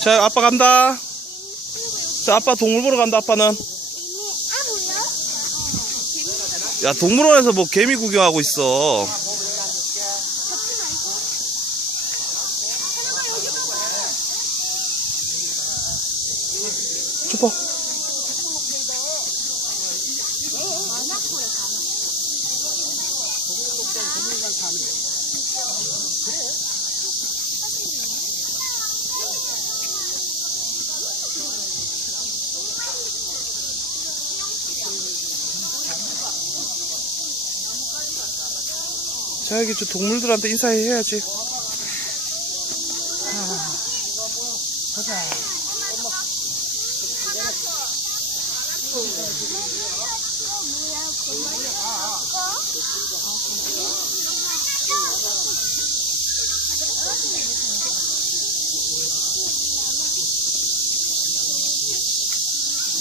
자, 아빠 간다. 자, 아빠 동물 보러 간다, 아빠는. 야, 동물원에서 뭐 개미 구경하고 있어. 쭈퍼. 자, 여기 저 동물들한테 인사해야지.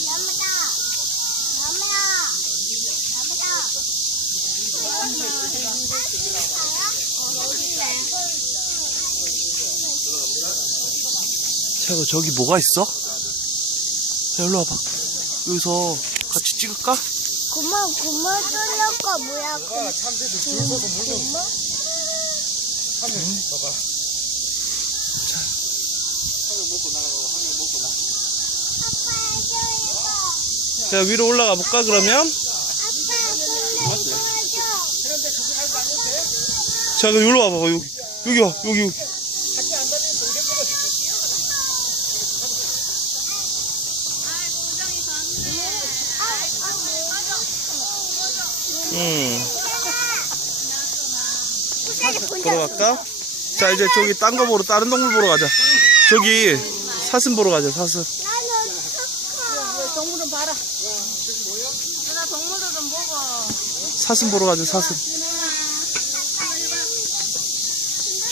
나무다. 나무야. 나무다. 자, 이거 저기 뭐가 있어? 자, 일로 와봐. 여기서 같이 찍을까? 고마 고마 뚫려가 뭐야? 고마. 참새들 줄 서서 물건 고마? 한 명, 봐봐. 자. 한명 먹고 나가고, 한명 먹고 나. 아빠 저기가. 자, 위로 올라가 볼까, 그러면? 아빠 근데 이거 줘. 그런데 그거 할 다녀도 돼? 자, 그럼 여기로 와봐. 여기, 여기 와, 여기, 여기. 같이 안 다니면 동생 먹어. 응. 부산에 본 보러 적 갈까? 자, 이제 저기 딴 거 보러, 다른 동물 보러 가자. 저기, 사슴 보러 가자, 사슴. 동물은 봐라. 누나 동물들 좀 보고. 사슴 보러 가자, 사슴.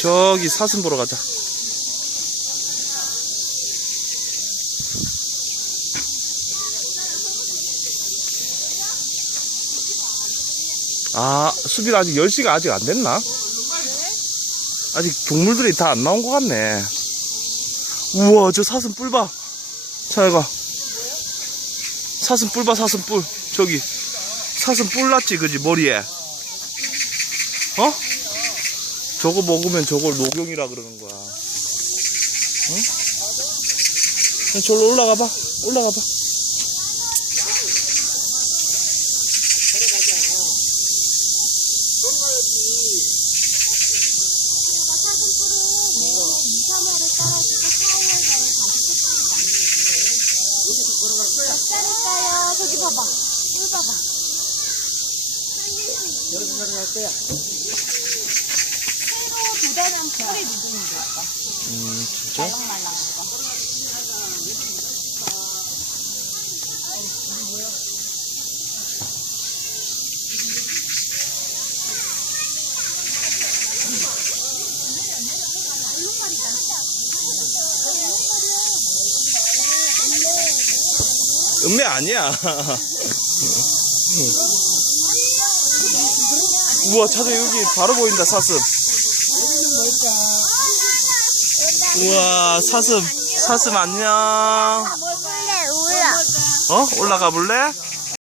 저기 사슴 보러 가자. 아, 수비가 아직 10시가 아직 안 됐나? 아직 동물들이 다 안 나온 것 같네. 우와, 저 사슴 뿔 봐. 자, 이거. 사슴 뿔 봐, 사슴 뿔. 저기. 사슴 뿔 났지, 그지, 머리에. 어? 저거 먹으면 저걸 녹용이라 그러는 거야. 응? 저로 올라가 봐. 올라가 봐. 봐봐. 물 봐봐. 여기서 걸어갈 거야. 두 달은 풀이 묻은데, 오빠. 음, 진짜? 말랑말랑한 거. 은매 아니야. 우와, 차도 여기 바로 보인다, 사슴. 우와, 사슴. 사슴 안녕. 어? 올라가 볼래?